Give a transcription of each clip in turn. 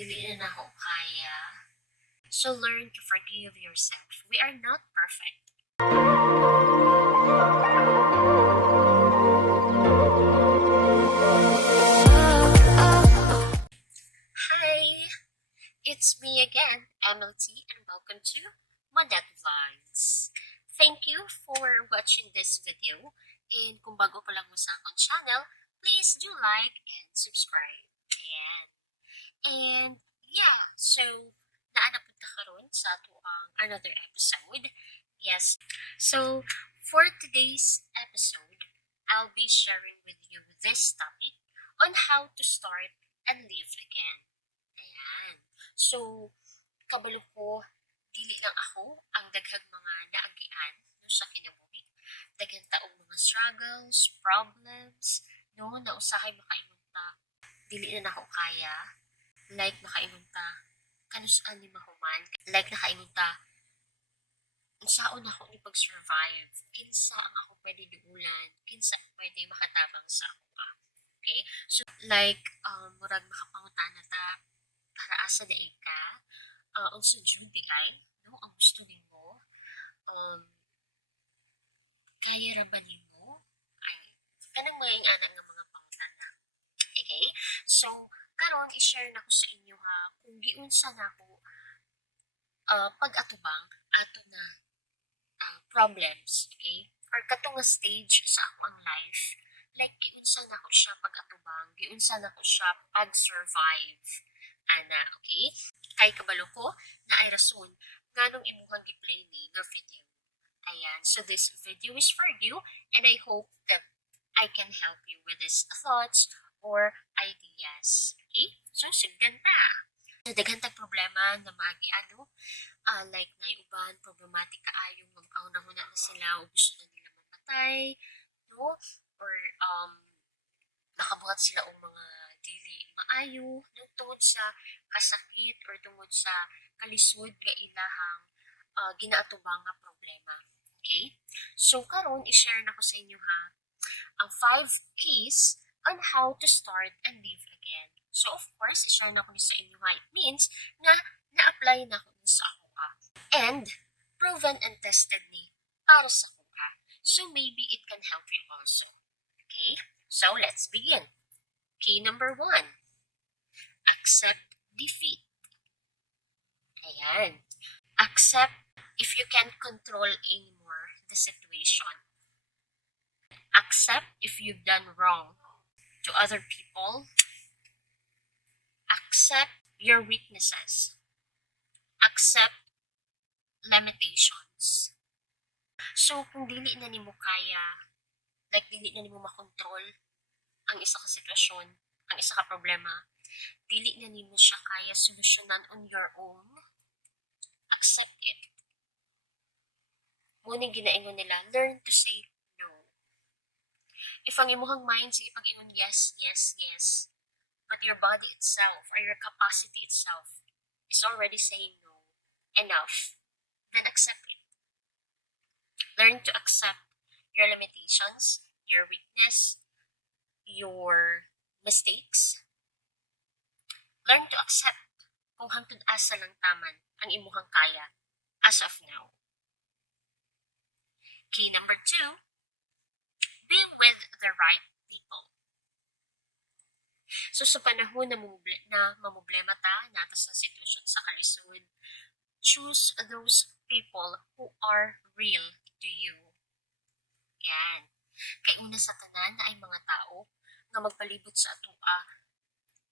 dili na ako kaya. So learn to forgive yourself. We are not perfect. Hi, it's me again, MLT, and welcome to Madat Vlogs. Thank you for watching this video, and kung bago pa lang mo sa akong channel, please do like and subscribe. And yeah, so naanap punta karon sa ato ang another episode. Yes. So for today's episode, I'll be sharing with you this topic on how to start and live again. Ayan. So kabalo ko, dili lang ako ang daghang mga naagian no sa kinabuhi. Daghang taong mga struggles, problems, no, na usahay makaingon ta dili na nako kaya, like nakaingon ta kanus-an ni mahuman, like nakaingon ta unsaon ako ni pag-survive, kinsa ang ako pwede duulan, kinsa pwede makatabang sa ako ka. Okay? So like murag makapangutana ta para asa daig ka, unsa jud di ay no ang gusto nimo, kaya ra ba nimo, ay kanang mga ingana nga mga pangutana. Okay? So karon i-share na ko sa inyo ha kung giunsa na ko pag-atubang ato na problems, okay? Or kato nga stage sa ako ang life, like giunsa na ko siya pag-atubang, giunsa na ko siya pag-survive, ana, okay? Kay kabalo ko na ay rason nganong imuhang gi-play ni nga video. Ayan, so this video is for you, and I hope that I can help you with these thoughts or ideas. Okay? So, sugdan na. So, daghan tag problema na maagi like na uban problematic kaayong mag-auna-una na sila o gusto na nila mamatay, no? Or nakabuhat sila og mga dili maayo no? Tungod sa kasakit or tungod sa kalisod nga ilahang ginaatubang nga problema. Okay? So karon i-share na ko sa inyo ha ang 5 keys on how to start and live again. So of course, i-share na ko ni sa inyo ha. It means na na-apply na ko sa ako ka. And proven and tested ni para sa ako ka. So maybe it can help you also. Okay? So let's begin. Key number 1. Accept defeat. Ayan. Accept if you can't control anymore the situation. Accept if you've done wrong to other people. Accept your weaknesses. Accept limitations. So, kung dili na nimo kaya, like dili na nimo makontrol ang isa ka sitwasyon, ang isa ka problema, dili na nimo siya kaya solusyonan on your own, accept it. Ngunit ginaingon nila, learn to say no. If ang imuhang mind sige pag-ingon yes, yes, yes, but your body itself or your capacity itself is already saying no, enough, then accept it. Learn to accept your limitations, your weakness, your mistakes. Learn to accept kung hangtod asa lang taman ang imuhang kaya as of now. Key number 2, be with the right people. So sa panahon na mamoblema ta nata sa sitwasyon sa kalisod, choose those people who are real to you. Yan. Kay una sa tanan na ay mga tao nga magpalibot sa ato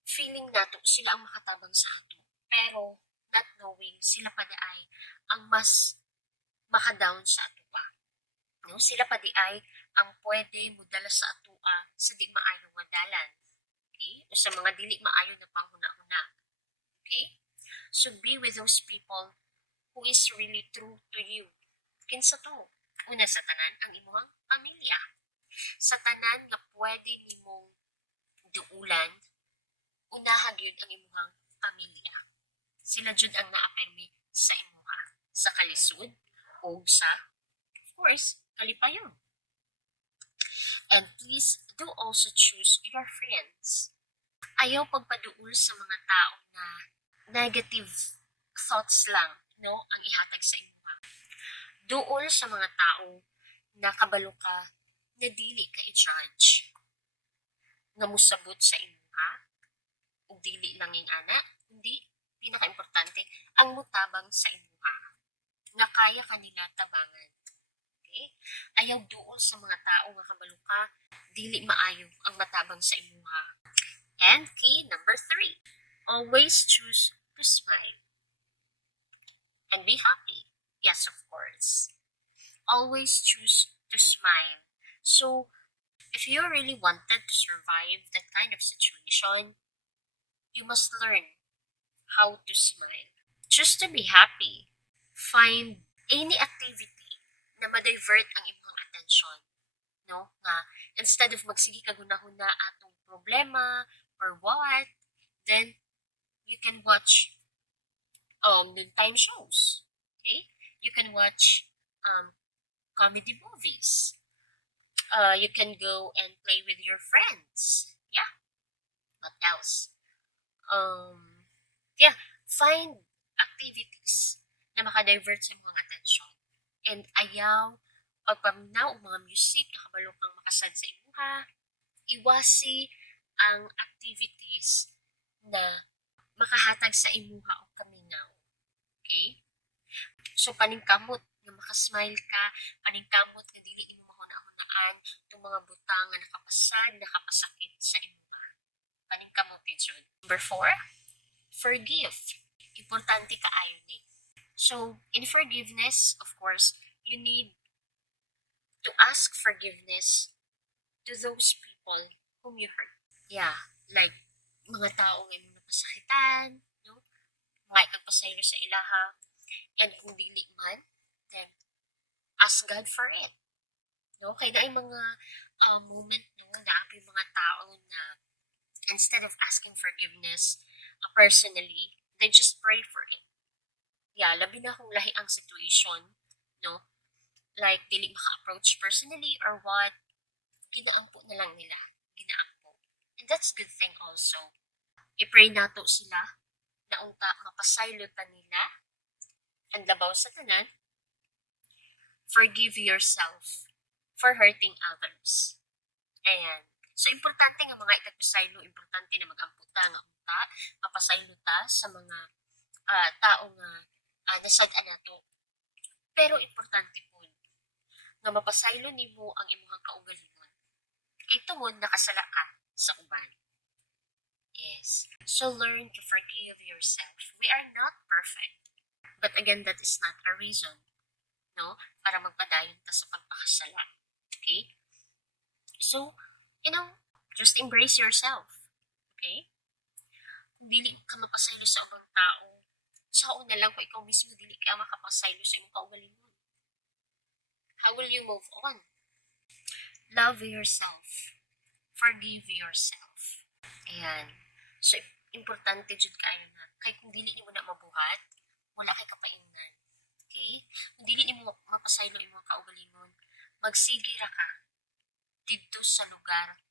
feeling nato sila ang makatabang sa ato, pero not knowing sila pa ay ang mas makadown sa ato pa. No? Sila pa ay ang pwede mudala sa ato sa di maayong nga dalan. Okay? O sa mga dili maayo na panghuna-huna. Okay? So be with those people who is really true to you. Kinsa to? Una sa tanan, ang imuhang pamilya. Sa tanan nga pwede nimong duulan, unahan yun ang imuhang pamilya. Sila jud ang naapirmi sa imuha, sa kalisod o sa, of course, kalipayon. And please do also choose your friends. Ayaw pagpaduol sa mga tao na negative thoughts lang, no, ang ihatag sa imuha. Duol sa mga tao na kabalo ka na dili ka i-judge, nga musabot sa imuha, ug dili lang yung ana, kundi pinaka-importante ang mutabang sa imuha, nga kaya kanila tabangan. Okay? Ayaw duol sa mga tao nga kabalo ka, dili maayo ang matabang sa imuha. And key number 3, always choose to smile and be happy. Yes, of course. Always choose to smile. So, if you really wanted to survive that kind of situation, you must learn how to smile. Just to be happy. Find any activity na ma-divert ang imong attention. No? Nga, instead of magsige ka gunahuna atong problema or what, then you can watch noontime shows. Okay? You can watch comedy movies. You can go and play with your friends. Yeah. What else? Yeah. Find activities na makadivert sa mga attention. And ayaw pagpaminaw og mga music na kabalo kang makasad sa imuha. Iwasi ang activities na makahatag sa imuha o kaminaw. Okay? So, paningkamot nga makasmile ka, paningkamot nga dili imo mahuna-hunaan itong mga butang nga nakapasad, nakapasakit sa imuha. Paningkamot yun. Number 4, forgive. Importante kaayo ni. So, in forgiveness, of course, you need to ask forgiveness to those people whom you hurt. Yeah, like mga tao nga imong napasakitan, no? Mga ikagpasaylo sa ilaha, and kung dili man, then ask God for it. No? Kaya na yung mga moment, no, na yung mga tao na instead of asking forgiveness personally, they just pray for it. Yeah, labi na kung lahi ang situation, no? Like, dili maka-approach personally or what, ginaampo na lang nila. Ginaampo. And that's good thing also. I-pray nato sila na unta mapasaylo pa nila ang labaw sa tanan. Forgive yourself for hurting others. Ayan. So, importante nga mga ikagpasaylo, importante na mag-amputa nga unta, mapasaylo ta sa mga tao nga nasad-an nato. Pero importante po nga mapasaylo nimo ang imong kaugalingon. Kay tungod nakasala ka sa uban. Yes. So learn to forgive yourself. We are not perfect. But again, that is not a reason, no? Para magpadayon ta sa pagpakasala. Okay? So, just embrace yourself. Okay? Kung dili ka mapasaylo sa ubang tao, sao na lang kung ikaw mismo dili ka makapasaylo sa imong kaugalingon. How will you move on? Love yourself. Forgive yourself. Ayan. So, importante jud kayo na. Kay kung dili nimo na mabuhat, wala kay kapaingnan. Okay? Kung dili nimo mapasaylo imong kaugalingon, magsige ra ka didto sa lugar,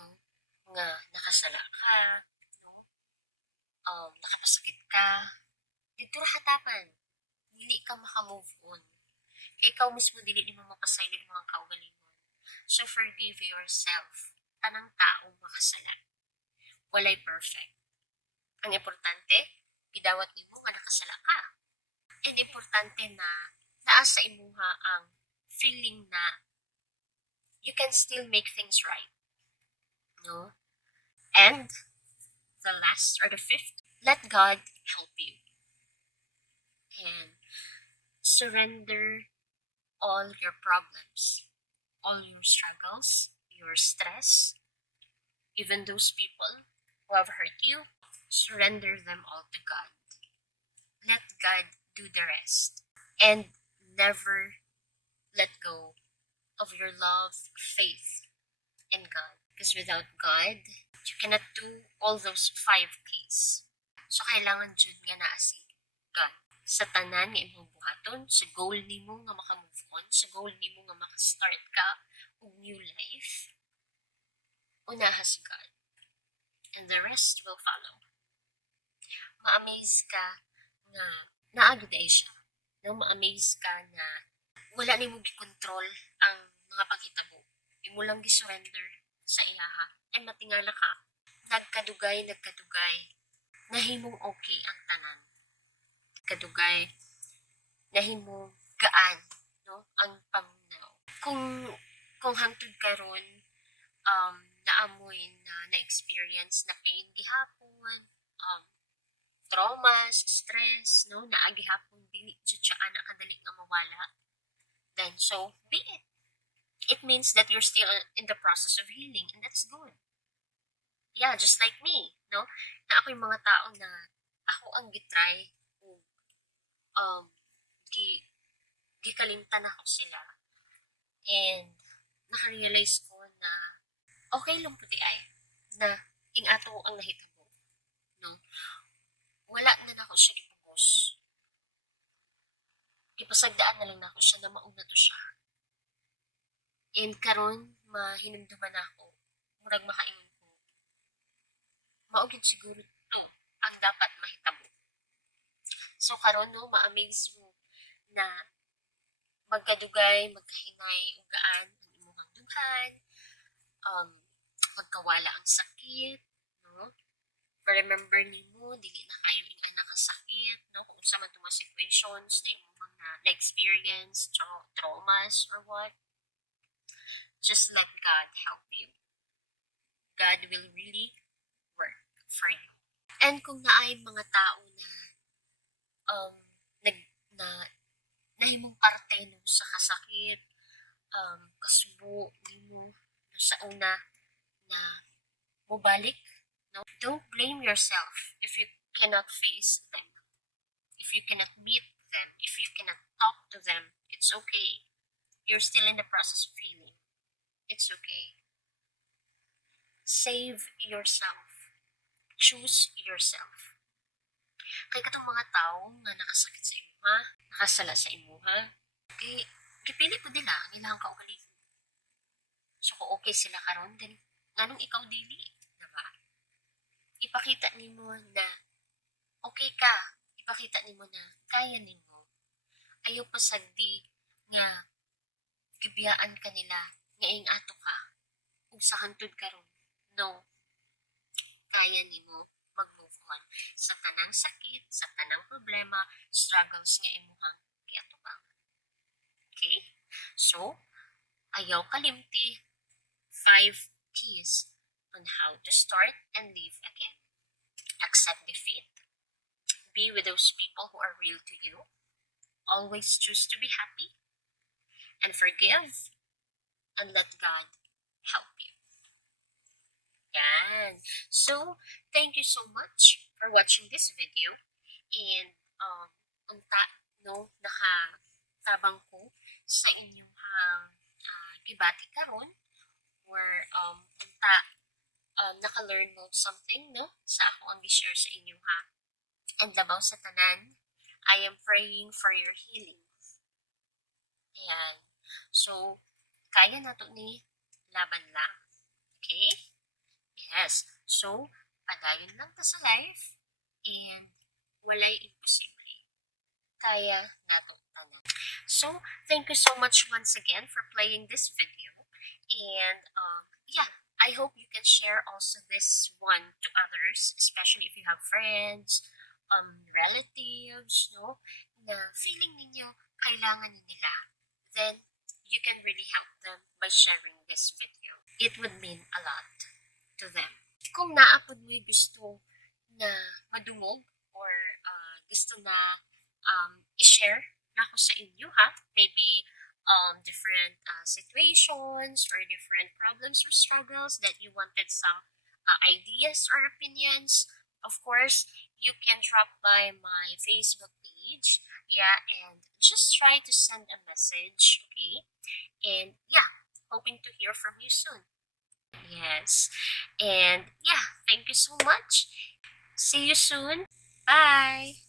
no, nga nakasala ka, no, nakapasakit ka, didto ra hatapan. Dili ka maka-move on. Kay ikaw mismo dili nimo mapasaylo imong kaugalingon. So, forgive yourself. Tanang tao makasala. Walay perfect. Ang importante, gidawat nimo nga nakasala ka. And importante na naa sa imuha ang feeling na you can still make things right. No? And the last or the 5th, let God help you. And surrender all your problems, all your struggles, your stress, even those people who have hurt you, surrender them all to God. Let God do the rest. And never let go of your love, faith, and God. Because without God, you cannot do all those 5 P's. So, kailangan dyan nga na si God. Sa tanan nga imong buhaton, sa goal nimo nga maka-move on, sa goal nimo nga maka-start ka og new life, unaha si God. And the rest will follow. ma-amaze ka nga naagi day siya. No, ma-amaze ka na wala nimo gikontrol ang mga panghitabo. Imo lang gi-surrender sa iyaha. And matingala ka, nagkadugay, nahimong okay ang tanan. Kadugay, nahimong gaan, no, ang pamunaw. Kung hangtod karon naamoy na-experience na pain gihapon, trauma, stress, no, naagi hapon dili jud siya ana kadali nga mawala. Then so be it. It means that you're still in the process of healing and that's good. Yeah, just like me, no? Na ako yung mga tao na ako ang gitry o gi gikalimtan ako sila and nakarealize ko na okay lang puti ay na ing ato ang nahitabo, no? Wala na nako siya gipugos. Gipasagdaan na lang nako siya na mauna to siya. And karon mahinumduman ako, murag makaingon ko, maugid siguro to ang dapat mahitabo. So karon no, ma-amaze mo na magkadugay, magkahinay, ugaan ang imong dughan, magkawala ang sakit, no? Remember nimo dili na kayo ing anak ka sakit, no? Kung sa man mga situations na imong mga na-experience, traumas or what, just let God help you. God will really work for you. And kung naay mga tao na nag na nahimong parte no sa kasakit, kasubo nimo no, sa una na mobalik, no, don't blame yourself if you cannot face them, if you cannot meet them, if you cannot talk to them. It's okay. You're still in the process of healing. It's okay. Save yourself. Choose yourself. Kay katong mga tao nga nakasakit sa imuha, nakasala sa imuha, kay gipili ko nila ang ilang kaugalingon. So kung okay sila karon, then nganong ikaw dili, diba? Ipakita nimo na okay ka, ipakita nimo na kaya nimo. Ayaw pasagdi nga gibiyaan ka nila nga ing ato ka ug sa hantod karon. No, kaya nimo mag-move on sa tanang sakit, sa tanang problema, struggles nga imuhang giatubang. Okay? So, ayaw kalimti 5 keys on how to start and live again. Accept defeat. Be with those people who are real to you. Always choose to be happy. And forgive. And let God help you. Yan. So, thank you so much for watching this video. And, unta, no, nakatabang ko sa inyong gibati karon or unta naka-learn mo something, no, sa ako ang gi-share sa inyo ha. And labaw sa tanan, I am praying for your healing. Ayan. So, kaya na to ni laban lang. Okay? Yes. So, padayon lang ta sa life and walay imposible. Kaya nato tanan. So, thank you so much once again for playing this video. And, yeah, I hope you can share also this one to others, especially if you have friends, relatives, no, na feeling ninyo kailangan nila. Then, you can really help them by sharing this video. It would mean a lot to them. Kung naapod mo gusto na madungog or gusto na i-share na ako sa inyo ha, maybe different situations or different problems or struggles that you wanted some ideas or opinions, of course, you can drop by my Facebook page, yeah, and just try to send a message, okay? And yeah, hoping to hear from you soon. Yes. And yeah, thank you so much. See you soon. Bye.